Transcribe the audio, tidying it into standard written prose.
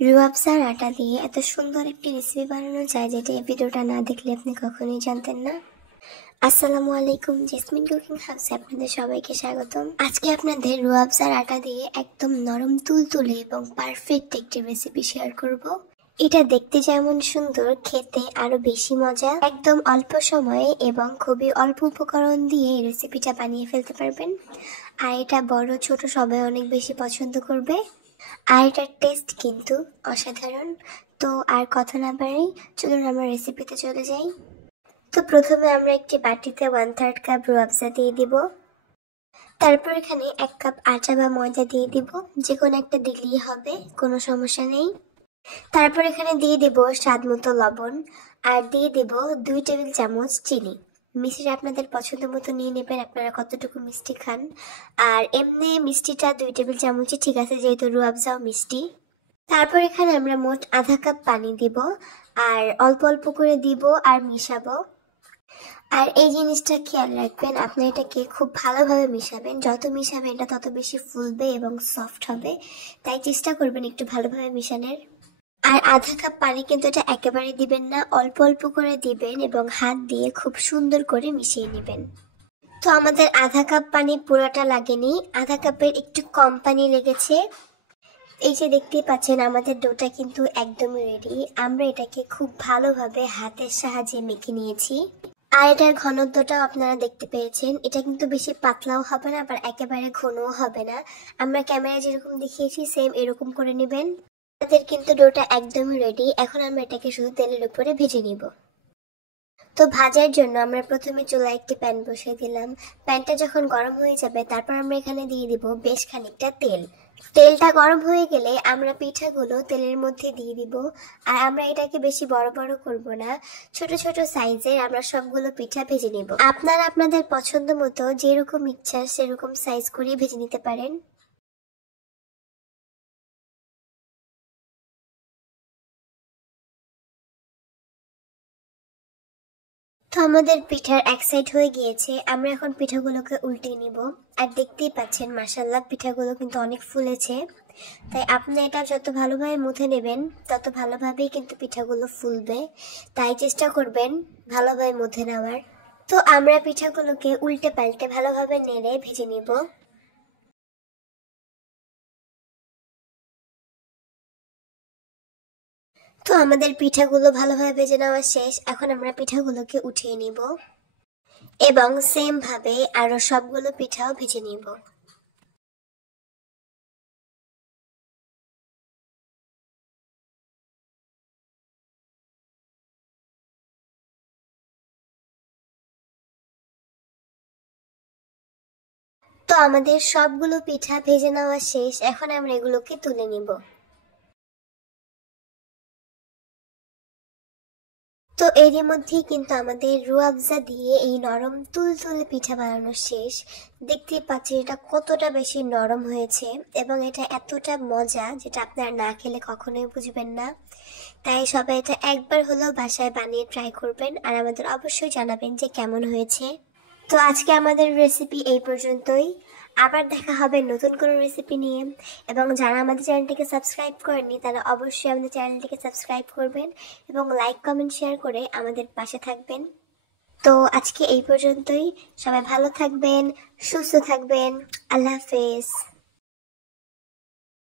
রুয়াবসার আটা দিয়ে এত সুন্দর একটি রেসিপি বানানো যায় যেটা এই ভিডিওটা না দেখলে আপনি কখনোই জানতেন না। আসসালামু আলাইকুম, জেসমিন কুকিং হাউসে আপনাদের সবাইকে স্বাগতম। আজকে আপনাদের রুয়াবসার আটা দিয়ে একদম নরম তুলতুলে এবং পারফেক্ট একটি রেসিপি শেয়ার করব। এটা দেখতে যেমন সুন্দর, খেতে আরো বেশি মজা। একদম অল্প সময়ে এবং খুবই অল্প উপকরণ দিয়ে এই রেসিপিটা বানিয়ে ফেলতে পারবেন। আর এটা বড় ছোট সবাই অনেক বেশি পছন্দ করবে। আর এটার টেস্ট কিন্তু অসাধারণ। তো আর কথা না বাড়াই, চলুন আমরা রেসিপিতে চলে যাই। তো প্রথমে আমরা একটি বাটিতে 1/3 কাপ রুয়াবজা দিয়ে দিব। তারপর এখানে 1 কাপ আটা বা ময়দা দিয়ে দিব, যে কোনো একটা দিলেই হবে, কোনো সমস্যা নেই। তারপর এখানে দিয়ে দিব স্বাদ মতো লবণ আর দিয়ে দিব 2 টেবিল চামচ চিনি। মিষ্টিটা আপনাদের পছন্দ মতো নিয়ে নেবেন, আপনারা কতটুকু মিষ্টি খান। আর এমনি মিষ্টিটা 2 টেবিল চামচই ঠিক আছে, যেহেতু রুয়াবজাও মিষ্টি। তারপর এখানে আমরা মোট আধা কাপ পানি দিব আর অল্প অল্প করে দিব আর মিশাবো। আর এই জিনিসটা খেয়াল রাখবেন, আপনি এটাকে খুব ভালোভাবে মিশাবেন। যত মিশাবেন এটা তত বেশি ফুলবে এবং সফট হবে, তাই চেষ্টা করবেন একটু ভালোভাবে মিশানোর। আর আধা কাপ পানি কিন্তু এটা একেবারে দিবেন না, অল্প অল্প করে দিবেন এবং হাত দিয়ে খুব সুন্দর করে মিশিয়ে নেবেন। তো আমাদের আধা কাপ পানি পুরোটা লাগেনি, আধা কাপের একটু কম পানি লেগেছে। এই যে দেখতেই পাচ্ছেন আমাদের ডোটা কিন্তু একদমই রেডি। আমরা এটাকে খুব ভালোভাবে হাতের সাহায্যে মেখে নিয়েছি। আর এটার ঘনত্বটাও আপনারা দেখতে পেয়েছেন, এটা কিন্তু বেশি পাতলাও হবে না আবার একেবারে ঘনও হবে না। আমরা ক্যামেরায় যেরকম দেখিয়েছি সেম এরকম করে নেবেন। আমাদের কিন্তু ডোটা একদমই রেডি। এখন আমরা এটাকে শুধু তেলের উপরে ভেজে নিব। তো ভাজার জন্য আমরা প্রথমে চুলায় একটি প্যান বসিয়ে দিলাম। প্যানটা যখন গরম হয়ে যাবে তারপর আমরা এখানে দিয়ে দিব বেশ খানিকটা তেল। তেলটা গরম হয়ে গেলে আমরা পিঠাগুলো তেলের মধ্যে দিয়ে দিব। আর আমরা এটাকে বেশি বড় বড় করব না, ছোট ছোট সাইজের আমরা সবগুলো পিঠা ভেজে নিব। আপনারা আপনাদের পছন্দ মতো যেরকম ইচ্ছা সেরকম সাইজ করে ভেজে নিতে পারেন। তো আমাদের পিঠার এক সাইড হয়ে গিয়েছে, আমরা এখন পিঠাগুলোকে উল্টে নিব। আর দেখতেই পাচ্ছেন মাশাআল্লাহ পিঠাগুলো কিন্তু অনেক ফুলেছে। তাই আপনি এটা যত ভালোভাবে মুথে নেবেন তত ভালোভাবেই কিন্তু পিঠাগুলো ফুলবে, তাই চেষ্টা করবেন ভালোভাবে মুথে নেওয়ার। তো আমরা পিঠাগুলোকে উল্টে পাল্টে ভালোভাবে নেড়ে ভেজে নিব। তো আমাদের পিঠাগুলো ভালোভাবে ভেজে নেওয়া শেষ, এখন আমরা পিঠাগুলোকে উঠিয়ে নিব এবং সেম ভাবে আরো সবগুলো পিঠাও ভেজে নিব। তো আমাদের সবগুলো পিঠা ভেজে নেওয়া শেষ, এখন আমরা এগুলোকে তুলে নিব। তো এরই মধ্যেই কিন্তু আমাদের রুয়াবজা দিয়ে এই নরম তুলতুলে পিঠা বানানো শেষ। দেখতেই পাচ্ছেন এটা কতটা বেশি নরম হয়েছে এবং এটা এতটা মজা যেটা আপনারা না খেলে কখনোই বুঝবেন না। তাই সবাই এটা একবার হলেও বাসায় বানিয়ে ট্রাই করবেন আর আমাদের অবশ্যই জানাবেন যে কেমন হয়েছে। তো আজকে আমাদের রেসিপি এই পর্যন্তই। আবার দেখা হবে নতুন কোনো রেসিপি নিয়ে। এবং যারা আমাদের চ্যানেলটিকে সাবস্ক্রাইব করেননি তারা অবশ্যই আমাদের চ্যানেলটিকে সাবস্ক্রাইব করবেন এবং লাইক কমেন্ট শেয়ার করে আমাদের পাশে থাকবেন। তো আজকে এই পর্যন্তই, সবাই ভালো থাকবেন, সুস্থ থাকবেন। আল্লাহ হাফেজ।